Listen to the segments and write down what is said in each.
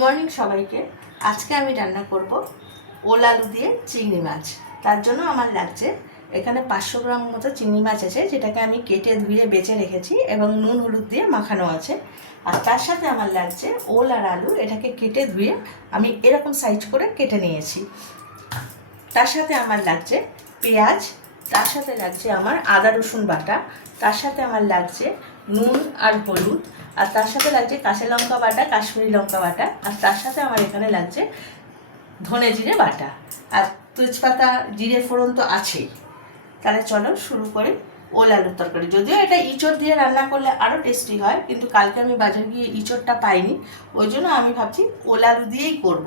Morning সবাইকে। আজকে আমি রান্না করব ওল আলু দিয়ে চিংড়ি মাছ। তার জন্য আমার লাগছে এখানে 500 গ্রাম মতো চিংড়ি মাছ আছে, যেটাকে আমি কেটে ধুয়ে বেছে রেখেছি এবং নুন হলুদ দিয়ে মাখানো আছে। আর তার সাথে আমার লাগছে ওল আর আলু, এটাকে কেটে ধুয়ে আমি এরকম সাইজ করে কেটে নিয়েছি। তার সাথে আমার লাগছে পেঁয়াজ, তার সাথে লাগছে আমার আদা রসুন বাটা, তার সাথে আমার লাগছে নুন আর হলুদ, আর তার সাথে লাগছে কাঁচা লঙ্কা বাটা, কাশ্মীরি লঙ্কা বাটা, আর তার সাথে আমার এখানে লাগছে ধনে জিরে বাটা, আর তেজপাতা জিরে ফোড়ন তো আছেই। তাহলে চলো শুরু করি ওল আলুর তরকারি। যদিও এটা ইঁচড় দিয়ে রান্না করলে আরও টেস্টি হয়, কিন্তু কালকে আমি বাজারে গিয়ে ইঁচড়টা পাইনি, ওই জন্য আমি ভাবছি ওল আলু দিয়েই করব।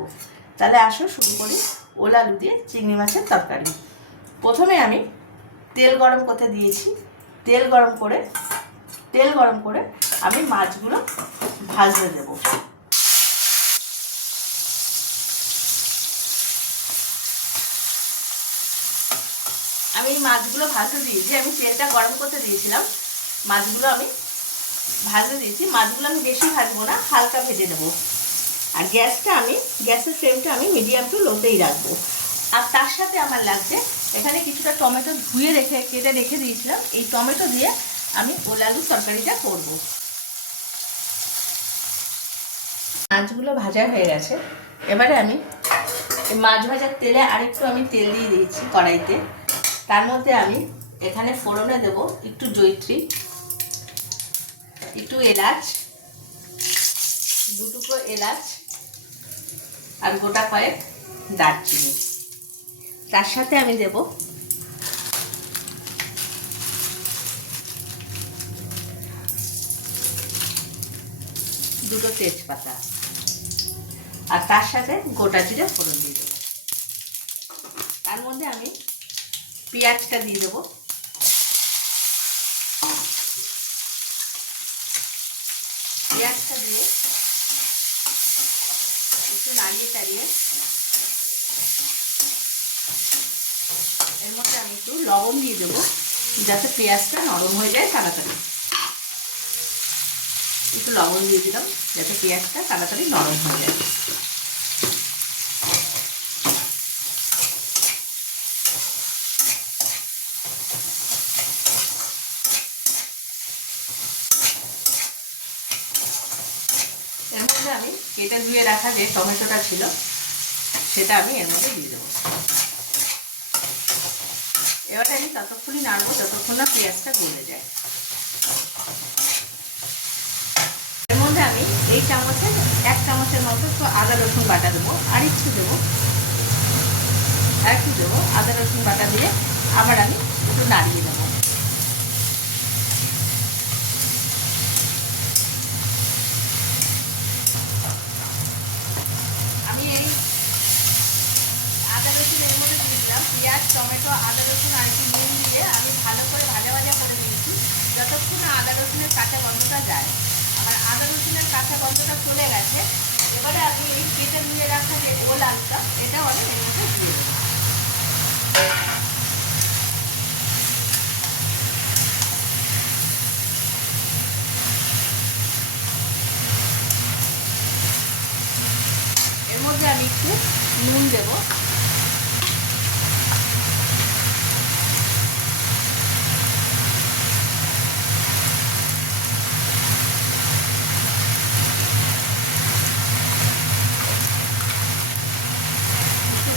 তাহলে আসো শুরু করি ওল আলু দিয়ে চিংড়ি মাছের তরকারি। প্রথমে আমি তেল গরম করতে দিয়েছি। তেল গরম করে আমি মাছগুলো ভাজতে দেব। আমি মাছগুলো ভাজতে দিয়েছি, আমি তেলটা গরম করতে দিয়েছিলাম, মাছগুলো আমি ভাজতে দিয়েছি। মাছগুলো আমি বেশি ভাজবো না, হালকা ভেজে নেবো। আর গ্যাসের ফ্লেমটা আমি মিডিয়াম টু লোতেই রাখবো। আর তার সাথে আমার লাগছে এখানে কিছুটা টমেটো কেটে রেখে দিয়েছিলাম। এই টমেটো দিয়ে আমি ওল আলুর তরকারিটা করব। মাছগুলো ভাজা হয়ে গেছে। এবারে আমি মাছ ভাজার তেলে আরেকটু আমি তেল দিয়ে দিয়েছি কড়াইতে। তার মধ্যে আমি এখানে ফোড়নে দেব একটু জয়িত্রী, একটু এলাচ, 2 টুকরো এলাচ, আর গোটা কয়েক দারচিনি। তার সাথে আমি দেব দুটো তেজপাতা, আর তার সাথে গোটা জিরে ফোড়ন দিয়ে দেবো। তার মধ্যে আমি পেঁয়াজটা দিয়ে দেবো। পেঁয়াজটা দিয়ে একটু নাড়িয়ে চাড়িয়ে এর মধ্যে আমি একটু লবণ দিয়ে দেবো, যাতে পেঁয়াজটা নরম হয়ে যায় তাড়াতাড়ি। একটু লবণ দিয়ে দিলাম যাতে পেঁয়াজটা তাড়াতাড়ি নরম হয়ে যায়। এর মধ্যে আমি কেটে ধুয়ে রাখা যে টমেটোটা ছিল সেটা আমি এর মধ্যে দিয়ে দেবো। এবারে আমি ততক্ষণই নাড়বো যতক্ষণ না পেঁয়াজটা গলে যায়। এর মধ্যে আমি এই চামচের 1 চামচের মতো একটু আদা রসুন বাটা দেবো, আর একটু দেবো আদা রসুন বাটা দিয়ে আবার আমি একটু নাড়িয়ে দেবো। আমি এই আদা রসুন এর মধ্যে দিয়ে দিলাম, পেঁয়াজ টমেটো আদা রসুন আর একটু নুন দিয়ে আমি ভালো করে ভাজা করে নিয়েছি, যতক্ষণ না আদা রসুনের কাঁচা গন্ধটা যায়। আমার আদা রসুনের কাঁচা গন্ধটা চলে গেছে। এবারে আমি এই কেটে নিয়ে রাখা যে ওল আলুটা, এটাও আমি এর মধ্যে দিয়ে দেবো। এর মধ্যে আমি একটু নুন দেবো,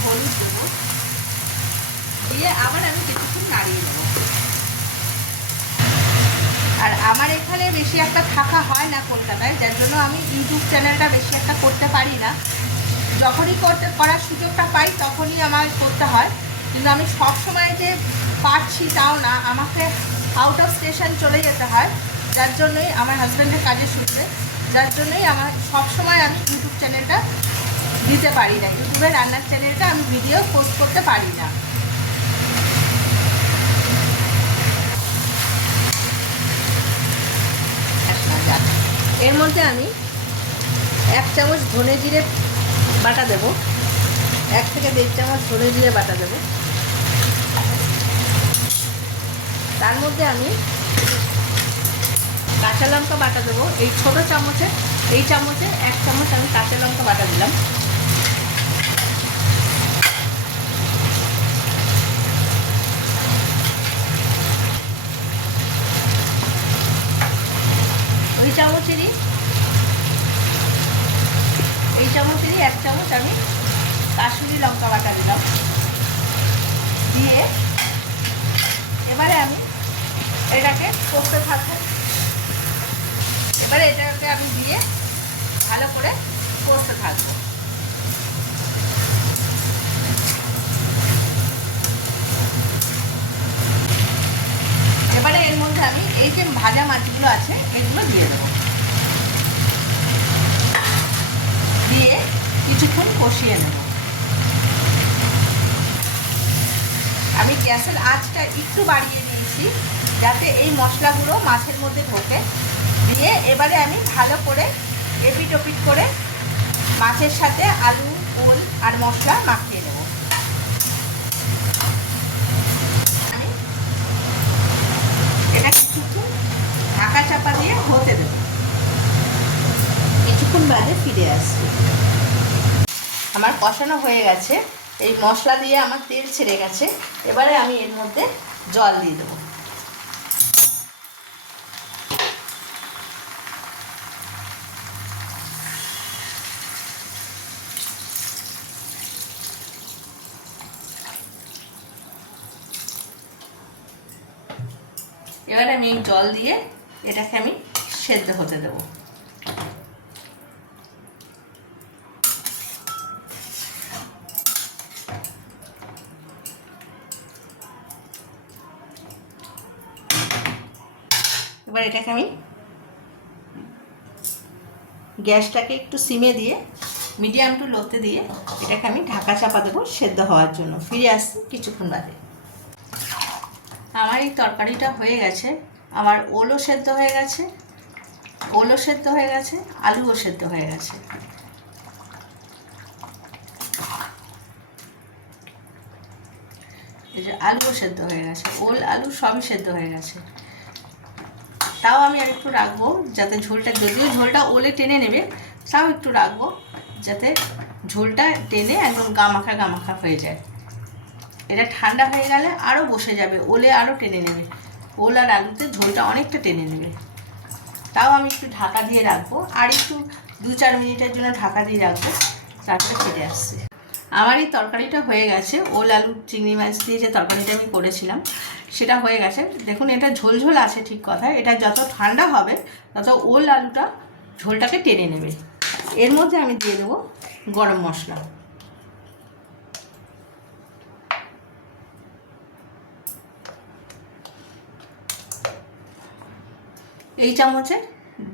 হলুদ দেবো, দিয়ে আবার আমি কিছুক্ষণ নাড়িয়ে নেব। আর আমার এখানে বেশি একটা থাকা হয় না কলকাতায়, যার জন্য আমি ইউটিউব চ্যানেলটা বেশি একটা করতে পারি না। যখনই করার সুযোগটা পাই তখনই আমার করতে হয়, কিন্তু আমি সব সময় যে পারছি তাও না, আমাকে আউট অফ স্টেশন চলে যেতে হয়, যার জন্যই আমার হাজব্যান্ডের কাজের সূত্রে, যার জন্যই আমার সবসময় আমি ইউটিউব চ্যানেলটা দিতে পারি না, ইউটিউবে রান্নার চ্যানেলটা আমি ভিডিও পোস্ট করতে পারি না। এর মধ্যে আমি 1 চামচ ধনে জিরে বাটা দেবো, 1 থেকে 1.5 চামচ ধনে জিরে বাটা দেবো। তার মধ্যে আমি কাঁচা লঙ্কা বাটা দেবো। এই ছোটো চামচে, এই চামচে 1 চামচ আমি কাঁচা লঙ্কা বাটা দিলাম। এই চামচেরই 1 চামচ আমি কাশ্মীরি লঙ্কা বাটা দিলাম। দিয়ে এবারে আমি এটাকে কষতে থাকবো। এবারে এটাকে আমি দিয়ে ভালো করে কষতে থাকবো। এবারে এর মধ্যে আমি এই যে ভাজা মাছগুলো আছে এগুলো দিয়ে দেবো। দিয়ে কিছুক্ষণ কষিয়ে নেব। আমি গ্যাসের আঁচটা একটু বাড়িয়ে দিয়েছি যাতে এই মশলাগুলো মাছের মধ্যে ঢোকে। দিয়ে এবারে আমি ভালো করে এপিট ওপিট করে মাছের সাথে আলু, ওল আর মশলা মাখিয়ে নেব। আমি এটা কিছুক্ষণ ঢাকা চাপা দিয়ে হতে দেব। কিছুক্ষণ বাদে ফিরে আসছি। আমার কষানো হয়ে গেছে। এই মশলা দিয়ে আমার তেল ছেড়ে গেছে। এবারে আমি এর মধ্যে জল দিয়ে দেবো। এবারে আমি এই জল দিয়ে এটাকে আমি সেদ্ধ হতে দেবো। এবার এটাকে আমি গ্যাসটাকে একটু সিমে দিয়ে মিডিয়াম টু লোতে দিয়ে এটাকে আমি ঢাকা চাপা দেবো সেদ্ধ হওয়ার জন্য। ফিরে আসছি কিছুক্ষণ বাদে। আমার এই তরকারিটা হয়ে গেছে। আমার ওলও সেদ্ধ হয়ে গেছে, আলুও সেদ্ধ হয়ে গেছে। এই যে আলুও সেদ্ধ হয়ে গেছে, ওল আলু সবই সেদ্ধ হয়ে গেছে। তাও আমি আর একটু রাখবো যাতে ঝোলটা, যদিও ঝোলটা ওলে টেনে নেবে, তাও একটু রাখবো যাতে ঝোলটা টেনে একদম গামাখা হয়ে যায়। এটা ঠান্ডা হয়ে গেলে আরও বসে যাবে, ওলে আরও টেনে নেবে। ওল আর আলুতে ঝোলটা অনেকটা টেনে নেবে। তাও আমি একটু ঢাকা দিয়ে রাখবো, আর একটু 2-4 মিনিটের জন্য ঢাকা দিয়ে রাখবো, তারপরে ফিরে আসছি। আমার এই তরকারিটা হয়ে গেছে। ওল আলু চিংড়ি মাছ দিয়ে যে তরকারিটা আমি করেছিলাম সেটা হয়ে গেছে। দেখুন এটা ঝোল আছে ঠিক কথা। এটা যত ঠান্ডা হবে তত ওল আলুটা ঝোলটাকে টেনে নেবে। এর মধ্যে আমি দিয়ে দেবো গরম মশলা। এই চামচে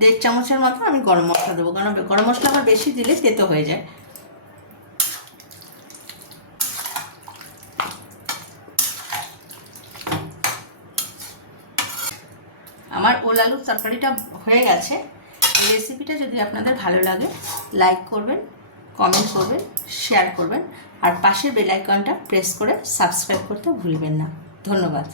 1.5 চামচের মতো আমি গরম মশলা দেবো, কারণ গরম মশলা আমার বেশি দিলে তেতো হয়ে যায়। আমার ওল আলুর তরকারিটা হয়ে গেছে। এই রেসিপিটা যদি আপনাদের ভালো লাগে লাইক করবেন, কমেন্ট করবেন, শেয়ার করবেন, আর পাশের বেল আইকনটা প্রেস করে সাবস্ক্রাইব করতে ভুলবেন না। ধন্যবাদ।